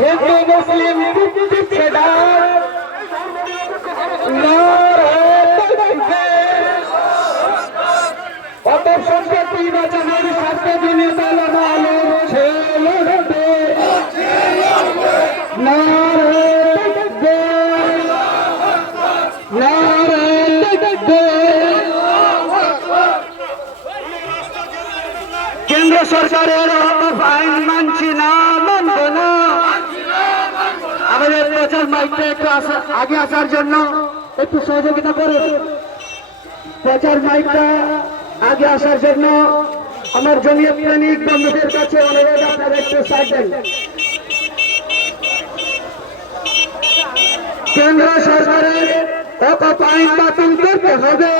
হিন্দু মুসলিম কত সম্পত্তি বাঁচানোর স্বার্থে দিনে তালামালো ছেলে কেন্দ্র সরকারের আইন মানছি না, মানব না। আমাদের প্রচার মাইকটা একটু আগে আসার জন্য একটু সহযোগিতা করে। প্রচার মাইকটা আগে আসার জন্য আমার জমিয়ে প্রেমিক বন্ধুদের কাছে অনুরোধ, আপনারা একটু সাইড কেন্দ্র সরকারের অত আইন বাতিল করতে হবে।